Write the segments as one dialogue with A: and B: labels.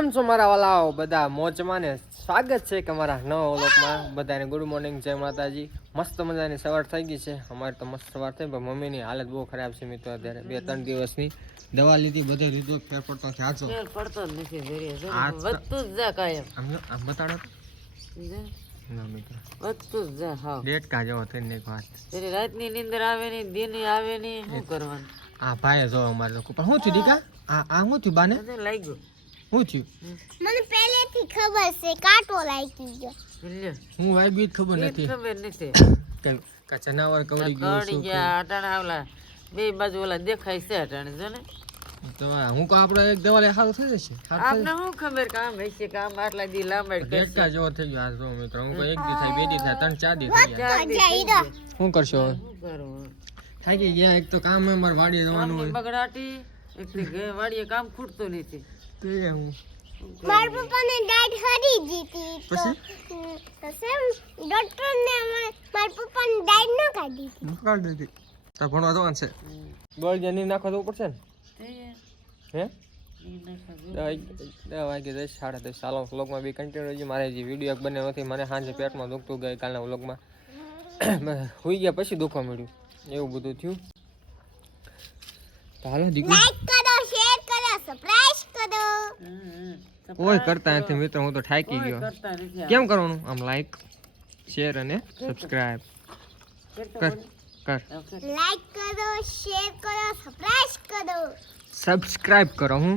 A: કેમ છો મારા વાલાઓ? બધા મોજમાં ને સ્વાગત છે કે અમારા નવા વ્લોગમાં. બધાને ગુડ મોર્નિંગ જય માતાજી. મસ્ત મજાની સવાર થઈ ગઈ છે. અમારે તો મસ્ત સવાર થઈ પણ મમ્મીની હાલત બહુ ખરાબ છે મિત્રો અત્યારે. બે ત્રણ દિવસની દવા લીધી બધે લીધો ફેર પડતો
B: ફેર પડતો જ નથી વધતું જ જા કાયમ.
A: આમ બતાડો ના મિત્રો.
B: વધતું જ જા હાવ
A: ડેટકા જેવો થઈને એક વાત.
B: જરી રાતની નીંદર આવે નહીં દિને આવે નહીં શું કરવાનું?
A: આ ભાઈ જો અમારે લોકો પણ શું થયું દીકા આ આ શું થયું બાને?
B: લાગ્યું.
A: શું થયું?
C: મને પહેલેથી ખબર છે કાટો લાગી ગયો.
A: હું ભાઈ બી ખબર નથી.
B: ખબર નથી.
A: કે કે જનાવર કવડી ગયો
B: કવડી ગયા અટાણે આવલા બે બાજુ ઓલા દેખાય છે અટાણે જો ને.
A: તો હું કો આપણે એક દવા લે સારું થઈ જશે?
B: આપને શું ખબર કામ હશે કામ આટલા દી લાંબડ કે
A: એકતા જો થઈ ગયો. આ તો મિત્રો હું કો એક દી થાય બે દી થાય ત્રણ ચાર દી ગયા. શું કરશો હવે? થાકી ગયા એક તો કામ અમારે વાડીએ જવાનું
B: કામની
A: હોય.
B: બગડાટી એટલે ઘે- વાડીએ કામ ખૂટતું નથી.
A: તે હું
C: મારા પપ્પાને ડાઈટ હરી જીતી તો
A: પછી?
C: હમ, તો સેમ મારા પપ્પાને ડાઈટ ન કાઢી
A: કાઢ દીધી. તો ભણવા જવાનું છે. બોલ જની નાખવા જવું પડશે ને? હે? વાગે દસ સાડા દસ ચાલો વ્લોગમાં બી કન્ટિન્યુ છે મારે જે વીડિયો એક બને નથી. મને સાંજે પેટમાં દુખતું ગઈ કાલના વ્લોગમાં. હોઈ ગયા પછી દુખવા મળ્યું. એવું બધું થયું. હાલો દીકરી.
C: લાઈક કરો શેર કરો સબસ્ક્રાઇબ કરો.
A: કોઈ કરતા નથી મિત્રો હું તો થાકી ગયો. કેમ કરવાનું? આમ લાઈક શેર અને સબસ્ક્રાઇબ કર કર.
C: લાઈક કરો શેર કરો સબસ્ક્રાઇબ કરો.
A: સબસ્ક્રાઇબ કરો હું?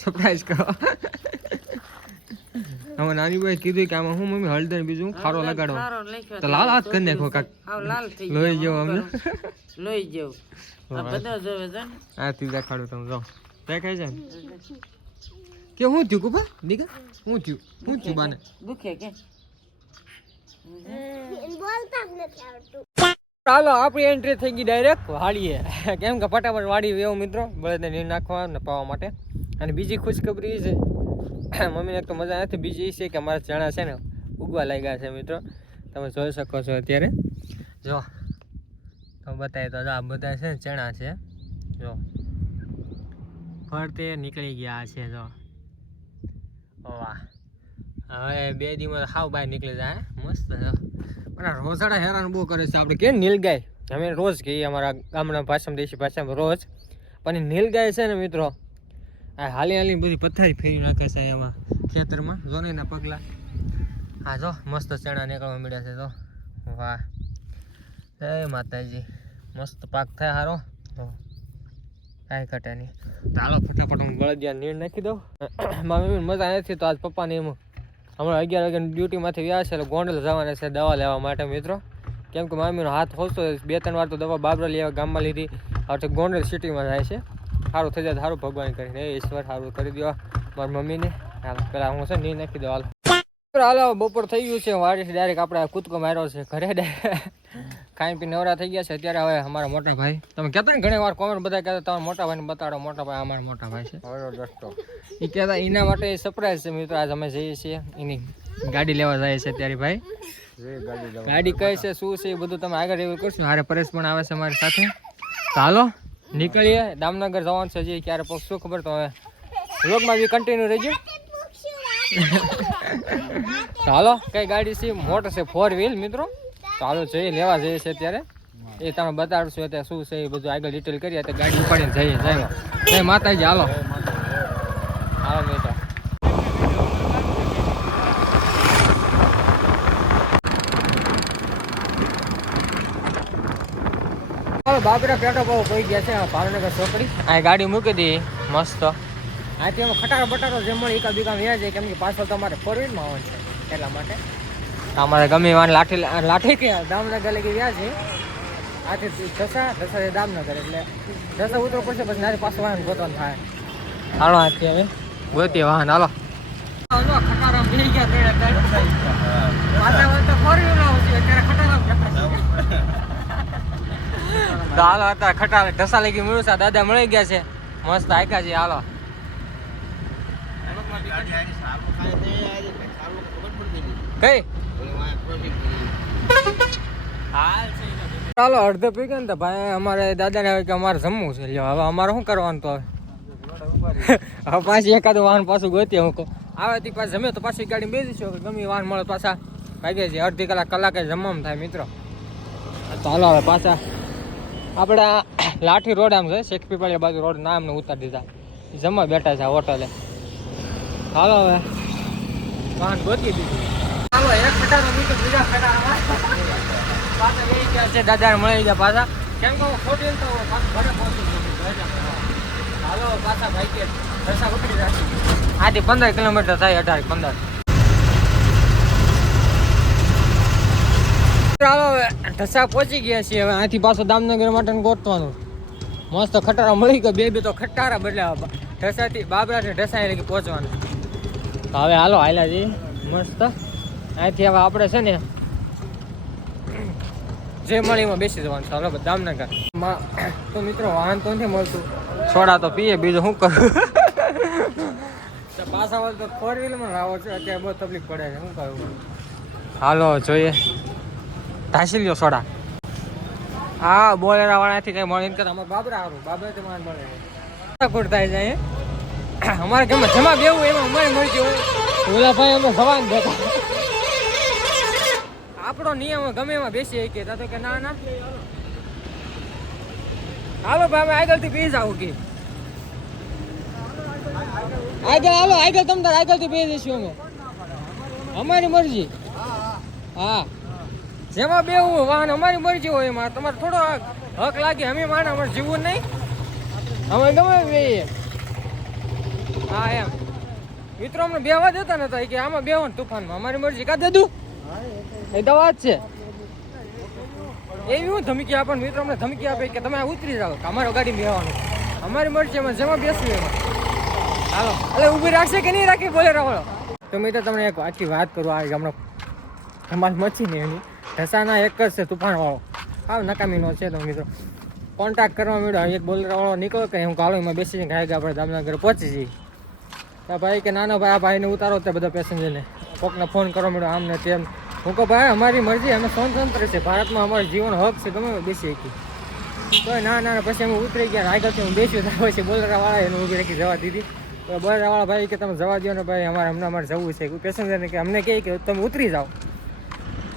A: સરપ્રાઈઝ કરો. હવે નાની ભાઈ કીધું કે આમાં હું મમ્મી હળદર બીજું ખારો લગાડો. તો લાલ હાથ કરી નાખો કાક. લોહી જેવો
B: અમને લોહી જેવો. આ બધા જોવે છે ને?
A: આ તી દેખાડું તમે જો. દેખાય છે ને? કે શું થયું કુપા દીકા હું થયું? હું થયું બાને?
B: દુખે કે?
A: ચાલો આપણી એન્ટ્રી થઈ ગઈ ડાયરેક્ટ વાડીએ કેમ કે ફટાફટ વાડી એવો મિત્રો? બળદને નીર નાખવા ને પાવા માટે. અને બીજી ખુશખબરી છે મમ્મીને તો મજા નથી. બીજી એ છે કે અમારા ચણા છે ને ઉગવા લાગ્યા છે મિત્રો. તમે જોઈ શકો છો અત્યારે. જો. તો બતાવી તો આ બધા છે ને ચણા છે. જો. ફરતે નીકળી ગયા છે જો. વાહ. હવે બે દિવસ હાવ બહાર નીકળી જાય મસ્ત પણ રોઝાડા હેરાન બહુ કરે છે આપણે. કે નીલગાય? અમે રોજ કહીએ અમારા ગામના ભાષામાં, દેશી ભાષામાં રોજ. પણ નીલગાય છે ને મિત્રો, આ હાલી હાલી બધી પથ્થરી ફેરી નાખે છે એમાં, ખેતરમાં, જો ને એના પગલા. હા, જો, મસ્ત ચણા નીકળવા મળ્યા છે તો વાહ. જય માતાજી. મસ્ત પાક થાય સારો કાંઈ ઘટે ફટાફટ હું બળદિયા નીર નાખી દઉં. મારી મમ્મીને મજા નથી તો આજ પપ્પાને એમ. હમણાં અગિયાર વાગ્યાની ડ્યુટીમાંથી વ્યા છે, એટલે ગોંડલ જવાના છે દવા લેવા માટે મિત્રો. કેમ કે મામીનો હાથ હોતો બે ત્રણ વાર તો દવા બાબરા લેવા ગામમાં લીધી. હવે ગોંડલ સિટીમાં જાય છે. સારું થઈ જાય સારું ભગવાન કરીને ઈશ્વર, સારું કરી દો મારી મમ્મીને. હાલ, પેલા હું છે નહીં નાખી દઉં, હાલ. હાલો, બપોર થઈ ગયું છે. વાડી ડાયરેક્ટ આપણે કૂદકો માર્યો છે. ઘરે ખાઈ પી નવરા થઈ ગયા છે અત્યારે હવે અમારા મોટા ભાઈ. તમે કહેતા ને ઘણી વાર કોમેન્ટ બધા કહેતા તમારા મોટા ભાઈને બતાડો મોટા ભાઈ અમારા મોટા ભાઈ છે. એ કહેતા એના માટે સરપ્રાઈઝ છે મિત્રો. આજ અમે જઈએ છીએ. એની ગાડી લેવા જાય છે ત્યારે ભાઈ. ગાડી કઈ છે શું છે એ બધું તમે આગળ એવું કરશું. હારે પરેશ પણ આવે છે અમારી સાથે. તો હાલો નીકળીએ. દામનગર જવાનું છે હજી ક્યારે પહોંચશું ખબર? તો હવે વ્લોગમાં બી કન્ટિન્યુ રહેજો. હાલો કઈ ગાડી છે? મોટર છે ફોર વ્હીલ મિત્રો. તો હાલો જઈએ લેવા જઈએ છે અત્યારે. એ તમે બતાડશો અત્યારે શું છે એ બધું આગળ ડિટેલ કરીએ તો ગાડી ઉપાડીને જઈએ જાય જય માતાજી હાલો. હાલો મિત્રો બાપરા પેટો બહુ પડી ગયા છે આ ભાવનગર ચોકડી. આ ગાડી મૂકી દી મસ્ત. આથી એમાં ખટારો બટારો જે મળે એકા બીકા વ્યા જાય કેમ કે પાછળ તમારે ફોર વ્હીલમાં આવવાનું છે એટલા માટે. અમારે ગમે વાન લાઠી લાઠી કે દામનગર લગી ગયા છે. આથી ઠસા ઠસા છે દામનગર એટલે ઠસા ઉતરો પડશે, પછી નારી પાસે વાહન ગોતવાનું થાય. હાલો આથી હવે. ગોતી વાહન, હાલો. હાલો હતા ખટારા ઢસા લગી મળ્યું છે. દાદા મળી ગયા છે. મસ્ત આયકા છે, હાલો. કઈ? ચાલો, અડધો પી ગયો ને તો ભાઈ અમારે દાદાને હવે કે અમારે જમવું છે. લ્યો, હવે અમારે શું કરવાનું તો હવે? હવે પાછી એકાદું વાહન પાછું ગોતીએ, હું કહું. તે પાછું જમે તો પાછી ગાડી બેસીશું કે ગમે વાહન મળે પાછા ભાગે છે. અડધી કલાક, કલાકે જમવામાં થાય મિત્રો. ચાલો હવે પાછા આપણે લાઠી રોડ આમ છે શેખ પીપળિયા બાજુ રોડ ને ઉતારી દીધા. જમવા બેઠા છે હોટલે. હાલો, હવે વાહન ગોતી દીધું. દાદા મળી ગયા પાછા. કેમ કે ખોટી તો. હાલો, પાછા ભાઈ કે રસા ઉતરી રાખી આથી પંદર કિલોમીટર થાય, અઢાર, પંદર. ચાલો ઢસા પહોંચી ગયા છીએ, હવે આથી પાછો દામનગર માટે ગોતવાનું. મસ્ત ખટારા મળી ગયો, બે બે તો ખટારા બદલાવા ઢસાથી બાબરાથી ઢસા એટલે પહોંચવાનું. હવે હાલો, હાલ્યા જઈએ. મસ્ત. અહીંથી હવે આપણે છે ને જે મળી એમાં બેસી જવાનું છે. હાલો દામનગર તો મિત્રો, વાહન તો નથી મળતું. સોડા તો પીએ, બીજું શું કરું? પાછા પાછા વળતો ફોર વ્હીલમાં લાવો છો, અત્યારે બહુ તકલીફ પડે છે. શું કરું? હાલો, જોઈએ. ધાસી લ્યો સોડા. હા બોલેરા વાળાથી કઈ મળીને કરતા અમારે બાબરા સારું બાબરા તો મારે મળે છે. અહીંયા? અમારે ગમે જમા બેવું એમાં અમારે મળી ગયું ઓલા ભાઈ અમે સવાન બેઠા. આપણો નિયમ ગમે એમાં બેસી શકીએ. તો કે ના ના. હાલો ભાઈ આગળથી પી જાવ કે. આગળ હાલો આગળ તમ તાર આગળથી પી જઈશું અમે. અમારી મરજી. હા. જેમાં બે વાહન અમારી મરજી હોય એમાં. તમારે થોડો હક લાગે અમે માને અમારે જીવવું નહીં. અમે ગમે એમ હા એમ. મિત્રો અમને બેવા દેતા નતા કે આમાં બેવાનું તુફાનમાં. અમારી મરજી. કાં દેદું? એ તો છે. એવી હું ધમકી આપે ને મિત્રો અમને ધમકી આપે કે તમે ઉતરી જાઓ અમારો ગાડી મેળવાનું અમારી મરજી એમાં જેમાં બેસવું એમાં હાલો. એટલે ઊભી રાખશે કે નહીં રાખી? બોલે રાવળો. તો મિત્રો, તમને એક આખી વાત કરું, આ હમણાં ધમાલ મચી ને એની. ઢસાના એક જ છે તુફાન વાળો હાવ નકામીનો છે તો મિત્રો. કોન્ટેક્ટ કરવા મળ્યો એક બોલર વાળો નીકળો કે હું કાલો એમાં બેસીને ગાય આપણે દામનગર પહોંચી જઈએ ભાઈ કે નાનો ભાઈ, આ ભાઈને ઉતારો તે બધા પેસેન્જરને કોકને ફોન કરવા મેડમ આમ તેમ. હું કહું, ભાઈ, અમારી મરજી, અમે સ્વતંત્ર છે. ભારતમાં અમારું જીવન હક છે. ગમે બેસી શકી તો ના ના પછી અમે ઉતરી ગયા. આગળથી હું બેસ્યું તો પછી બોલરાવાળા એને ઊભી રાખી જવા દીધી. બોલરાવાળા ભાઈ કે, તમે જવા દો ને ભાઈ, અમારે હમણાં અમારે જવું છે. પેસેન્જરને કે, અમને કહે કે, તમે ઉતરી જાઓ.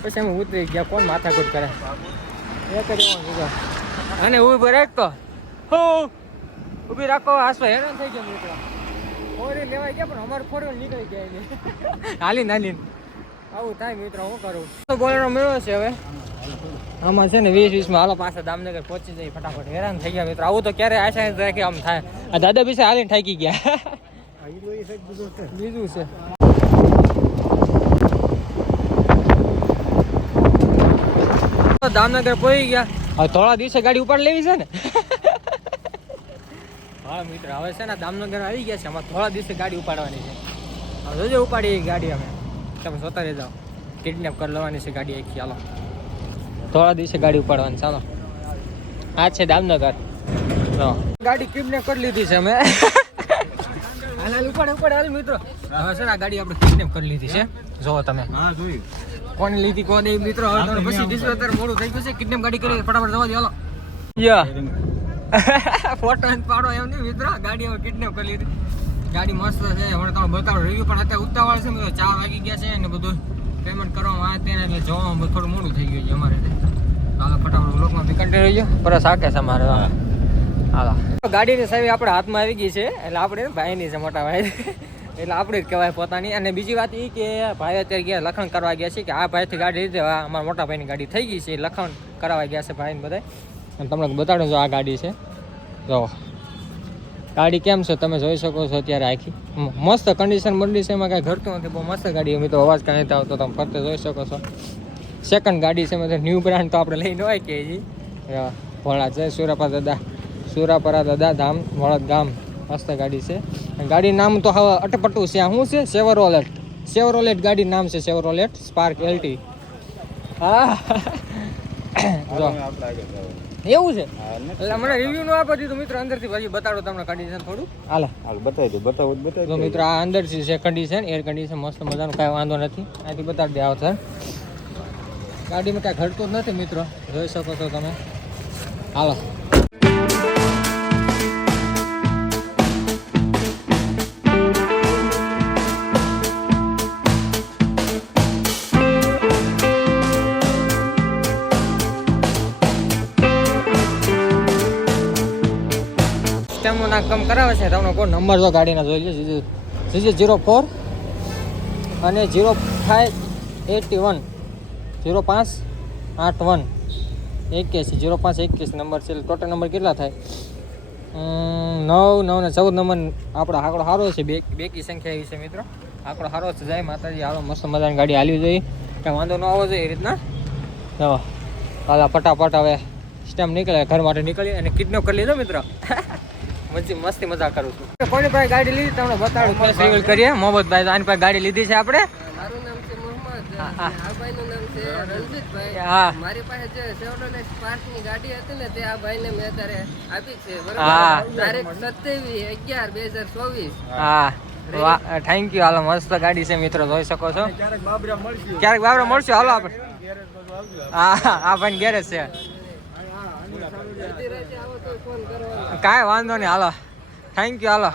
A: પછી અમે ઉતરી ગયા. કોણ માથાકૂટ કરે? એ કરી અને ઊભી રાખતો હો! ઊભી રાખો. આસવા હેરાન થઈ ગયો મિત્રો. ફોર લેવાય ગયા પણ અમારે ફોર નીકળી ગયા હાલી નાલી આવું થાય મિત્રો હું કરું? તો બોલેરો મેળવો છે હવે. આમાં છે ને વીસ વીસમાં હાલો પાછા દામનગર પહોંચી જાય ફટાફટ. હેરાન થઈ ગયા મિત્રો. આવું તો ક્યારે આશા થાય કે આમ થાય? આ દાદા બી હાલીને થાકી ગયા. બીજું છે. દામનગર પહોંચી ગયા. હવે થોડા દિવસે ગાડી ઉપાડ લેવી છે ને? હા મિત્ર હવે છે ને દામનગર આવી ગયા છે. અમારે થોડા દિવસે ગાડી ઉપાડવાની છે. હવે જોજો ઉપાડી ગાડી અમે. તમે જોતા રહી જાઓ કિડનેપ કરી લેવાની છે ગાડી આખી. ચાલો થોડા દિવસે ગાડી ઉપાડવાની. ચાલો. આ છે દામનગર. ગાડી કિડનેપ કરી લીધી છે અમે. હાલ હાલ ઉપાડે ઉપાડે. હાલ મિત્રો. હવે છે ને આ ગાડી આપણે કિડનેપ કરી લીધી છે. જોવો તમે.
D: હા જોયું.
A: કોને લીધી કોને એ મિત્રો. હવે પછી મોડું થઈ ગયું છે. કિડનેપ ગાડી કરી ફટાફટ જવા દો. હાલો. યા. ફોટો પાડો એમ નહીં, મિત્રો. ગાડી હવે કિડનેપ કરી લીધી. ગાડી મસ્ત છે. હવે તમે બતાવો રિવ્યુ પણ અત્યારે ઉતાવળ છે, મિત્રો. ચા વાગી ગયા છે ને બધું પેમેન્ટ કરવામાં આવે તેને એટલે જોવામાં થોડું મોડું થઈ ગયું છે અમારે હાલો, ફટાફટ બ્લોકમાં બી કન્ટિન્યુ રહીજો પરસ આકે છે અમારે. હાલો. ગાડીની સાહેબ આપણે હાથમાં આવી ગઈ છે. એટલે આપણે ભાઈની છે, મોટા ભાઈ. એટલે આપણે જ કહેવાય પોતાની. અને બીજી વાત એ કે ભાઈ અત્યારે ગયા લખણ કરવા ગયા છે કે આ ભાઈથી ગાડી લીધી. અમારા મોટા ભાઈની ગાડી થઈ ગઈ છે. લખણ કરાવવા ગયા છે ભાઈને બધા અને તમને બતાડું છું આ ગાડી છે. જો ગાડી કેમ છે તમે જોઈ શકો છો અત્યારે આખી. મસ્ત કન્ડિશન બંડી છે એમાં કાંઈ ઘટતું નથી બહુ મસ્ત ગાડી અમે તો અવાજ કાંઈ આવતો તમે ફરતે જોઈ શકો છો. સેકન્ડ ગાડી છે મતલબ ન્યૂ બ્રાન્ડ તો આપણે લઈને હોય કે ભોળા છે સુરાપા દાદા. સુરાપરા દાદા ધામ વળદ ગામ. મસ્ત ગાડી છે. ગાડી નામ તો હવે અટપટું છે. શું છે? સેવરોલેટ સેવરોલેટ ગાડી નામ છે સેવરોલેટ સ્પાર્ક એલટી હા. એવું છે? એટલે મને રિવ્યુ નો આપો દીધું. મિત્રો અંદરથી પછી બતાડો તમને કન્ડિશન થોડું. હાલે.
D: હાલ બતાવી દો બતાવો તો બતાવી દો.
A: મિત્રો આ અંદરથી છે કન્ડિશન એર કન્ડિશન મસ્ત મજાનું કાંઈ વાંધો નથી. અહીંથી બતાડી દે આવો સર ગાડીમાં કાંઈ ઘટતું જ નથી મિત્રો. જોઈ શકો છો તમે. હાલો. ના કામ કરાવે છે, તમને કોઈ નંબર જો ગાડીના જોઈ લો જીજે જીરો ફોર અને zero five eighty one zero પાંચ આઠ વન એક્યાસી જીરો પાંચ એક્યાસી નંબર છે ટોટલ નંબર કેટલા થાય? નવ નવ ને ચૌદ નંબર આપણો આંકડો સારો છે, બે, બેકી સંખ્યા છે મિત્રો. આંકડો સારો છે, જાય માતાજી હારો મસ્ત મજાની ગાડી હાલવી જોઈએ. કાંઈ વાંધો ન આવવો જોઈએ એ રીતના. હાલા, ફટાફટ હવે સ્ટેમ નીકળે, ઘર માટે નીકળી અને કિડનેપ કરી લીધો મિત્રો. મસ્તી મસ્તી મજા કરું છું. કોની પાસે ગાડી લીધી તમને બતાડું રિવીલ કરીએ. મોહમ્મદભાઈ આની પાસે ગાડી લીધી છે આપણે.
B: મારું નામ છે મોહમ્મદ
A: હા, હા.
B: આ ભાઈનું નામ છે રણજીતભાઈ.
A: હા.
B: મારી પાસે જે સેવડોલેટ સ્પાર્કની ગાડી હતી ને તે આ ભાઈને મેં અત્યારે આપી છે.
A: હા.
B: બરોબર તારીખ સત્યાવીસ અગિયાર બે હજાર ચોવીસ.
A: હા. થેન્ક યુ હાલો મસ્ત ગાડી છે મિત્રો. જોઈ શકો છો.
D: ક્યારેક બાબરા મળશું.
A: ક્યારેક બાબરા મળશું? હાલો આપણે. હા આ ભાઈ ગેરેજ છે. કાંઈ વાંધો નહીં હાલો. થેન્ક યુ હાલો.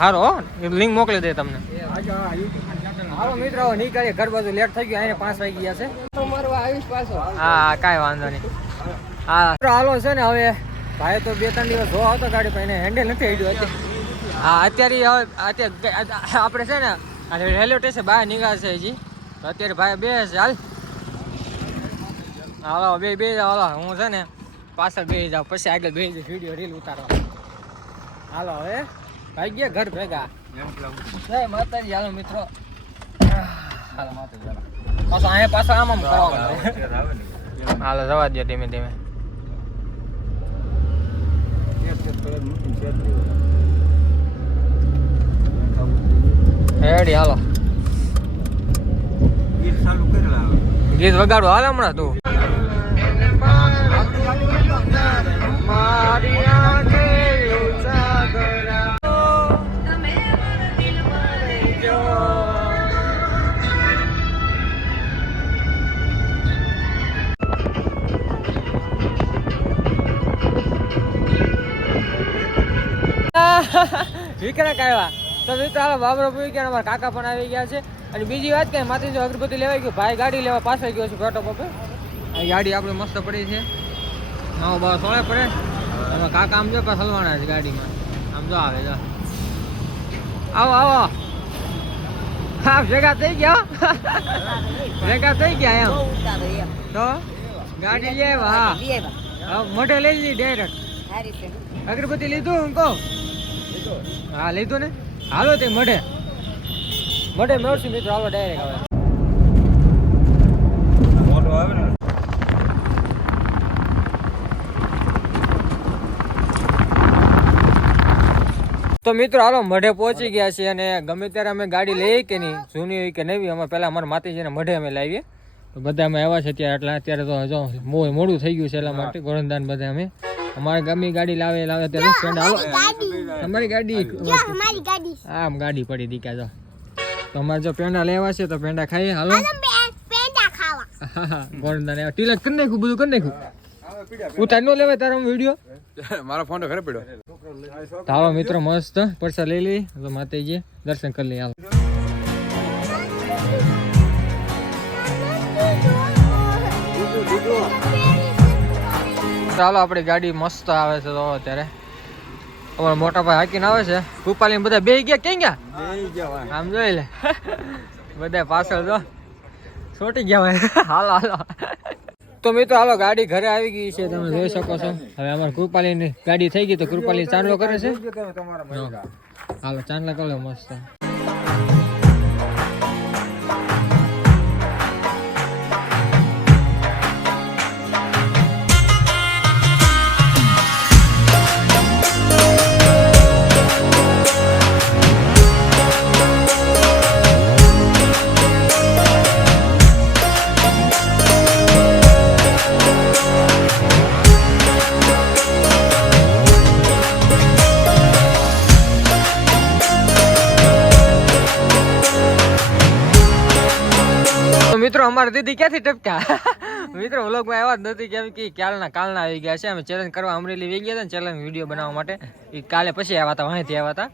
A: હારો લિંક મોકલી દે તમને. હાલો મિત્રો નીકળીએ. ઘર બાજુ લેટ થઈ ગયું અહીંયા પાંચ વાગી ગયા છે. હા કાંઈ વાંધો નહીં. હા. હાલો છે ને હવે ભાઈ તો બે ત્રણ દિવસ જોવા હતો ગાડી પણ એને હેન્ડલ નથી આવી હા અત્યારે હવે અત્યારે આપણે છે ને રેલવે સ્ટેશન બહાર નીકળશે હજી. અત્યારે ભાઈ બે હશે હાલ. હાલો બે બે હાલો હું છે ને પાછળ બે જાઉં પછી આગળ બે વીડિયો રીલ ઉતારવા. હાલો હવે ભાઈ ગયા ઘર ભેગા. જય માતાજી હાલો મિત્રો. હાલો માતાજી હાલો. પાછો અહીંયા પાછો આમ આમ કરવાનું હાલો જવા દો ધીમે ધીમે. હેડી હાલો. ગીત વગાડો હાલ હમણાં તું? વિક્રમ આવ્યા તો મિત્રો બાબરો પૂરી ગયા અમારા કાકા પણ આવી ગયા છે. અને બીજી વાત કે માથે અગરબત્તી લેવાઈ ગયું, ભાઈ ગાડી લેવા પાસે ગયો છે પેટ્રોલ પંપે ગાડી આપણે મસ્ત પડી છે. નવો બસ સોળે પડે હવે કાકા આમ જો પાછા હલવાના છે ગાડીમાં. આમ જો આવે જો. આવો આવો. હા ભેગા થઈ ગયા ભેગા થઈ ગયા એમ. તો ગાડી લે આવ્યા, હા. હા મોઢે લઈ લીધી ડાયરેક્ટ અગરબત્તી લીધું હું કહું? હા લીધું ને? હાલો તે મઢે. મઢે મેળશું મિત્રો હાલો ડાયરેક્ટ હવે
D: મોટો આવે ને
A: તો મિત્રો હાલો મઢે પહોંચી ગયા છીએ અને ગમે ત્યારે અમે ગાડી લઈએ કે નહીં જૂની હોય કે નવી અમે પહેલાં અમારા માતાજીને મઢે અમે લાવીએ. તો બધા અમે આવ્યા છે ત્યારે એટલે અત્યારે તો જો બહુ મોડું થઈ ગયું છે એટલા માટે ગોરંદાન બધા અમે. અમારે ગમે ગાડી લાવે લાવે ત્યારે ફ્રેન્ડ હાલો તમારી ગાડી?
C: અમારી ગાડી. છે.
A: આમ ગાડી પડી દીકા જો તો. અમારે જો પેંડા લેવા છે તો પેંડા ખાઈએ. હાલો. ગોરંદાન આવ્યા. તિલક કરી નાખ્યું બધું કરી નાખ્યું. ઉતાર ન લેવાય તારો વીડિયો.
D: મારો ફોન ઘરે પડ્યો.
A: તારો મિત્રો મસ્ત પરસા લઈ લઈ તો માતાજી દર્શન કરી લઈએ હાલ. ચાલો આપણી ગાડી મસ્ત આવે છે તો અત્યારે. અમારા મોટા ભાઈ હાકીને આવે છે. કૃપાલી બધા બે ગયા ક્યાં ગયા? આમ જોઈ લે. બધા પાછળ જો. છોટી ગયા ભાઈ હાલો હાલો. તો મિત્રો હાલો ગાડી ઘરે આવી ગઈ છે તમે જોઈ શકો છો. હવે અમારે કૃપાલીની ગાડી થઈ ગઈ તો કૃપાલી ચાંદલો કરે છે? હાલો ચાંદલા કરો મસ્ત. મિત્રો, અમારા દીદી ક્યાંથી ટપક્યા? મિત્રો, વ્લોગમાં આવ્યા જ નથી કેમ કે કાલના કાલના આવી ગયા છે. અમે ચેલેન્જ કરવા અમરેલી વહી ગયા હતા ને ચેલેન્જ વીડિયો બનાવવા માટે. એ કાલે પછી આવ્યા હતા અહીંથી આવ્યા હતા.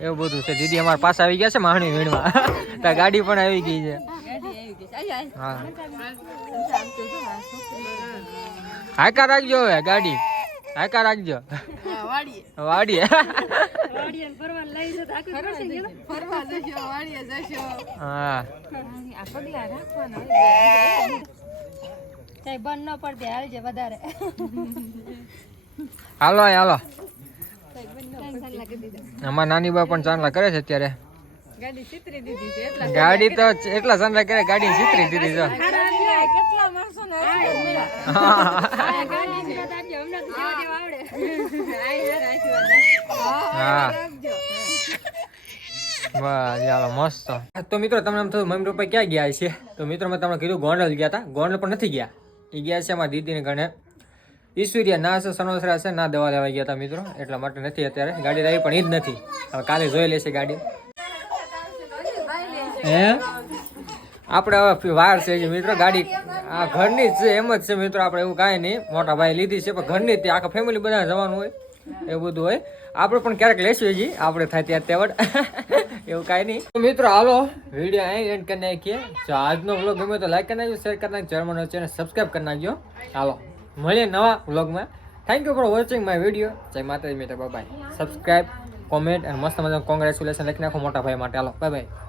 A: એવું બધું છે. દીદી અમારા પાસે આવી ગયા છે માહણી વીણમાં ત્યાં ગાડી પણ આવી ગઈ છે. હા. હાકા રાખજો હવે ગાડી. હાકા રાખજો.
B: વાડીએ.
A: વાડીએ.
B: ફરવા જશો વાડીએ જશો.
A: હા.
E: આ પગલા રાખવાના કઈ બંધ ન પડતી હાલજે વધારે.
A: હાલો હાલો. અમારા નાની બા પણ ચાંદલા કરે છે અત્યારે.
B: ગાડી
A: તો એટલા ચાંદલા કરે ગાડી સીતરી દીધી છે.
E: કેટલા માણસો
A: મસ્ત. તો મિત્રો, તમને એમ થયું મમ્મી પપ્પા ક્યાં ગયા છે? તો મિત્રો, મેં તમને કીધું ગોંડલ ગયા હતા ગોંડલ પણ નથી ગયા. એ ગયા છે અમારી દીદીને ગણે ઈશ્વર્ય ના છે, સનોસરા છે, ના દવા લેવા ગયા હતા મિત્રો. એટલા માટે નથી અત્યારે. ગાડી લાવી પણ એ જ નથી. હવે કાલે જોઈ લેશે ગાડી. હે? આપણે હવે વાર છે મિત્રો. ગાડી આ ઘરની જ છે, એમ જ છે મિત્રો, આપણે એવું કાંઈ નહીં. મોટા ભાઈ લીધી છે, પણ ઘરની ત્યાં આખા ફેમિલી બધા જવાનું હોય, એવું બધું હોય. આપણે પણ ક્યારેક લેશું હજી, આપણે થાય ત્યાં તેવડ. એવું કાંઈ નહીં. મિત્રો, હાલો વીડિયો અહીં એન્ડ કરી નાખીએ. જો આજનો વ્લોગ ગમે તો લાઈક કરી નાખજો શેર કરી નાખજો, ચેનલ ચેનલ સબસ્ક્રાઈબ કરી નાખજો. હાલો, મળીએ નવા વ્લોગમાં thank you for watching my video જય માતાજી, મિત્રો બાય સબસ્ક્રાઈબ કોમેન્ટ અને મસ્ત મજા કોંગ્રેચ્યુલેશન લખી નાખો મોટા ભાઈ માટે. હાલો બાય બાય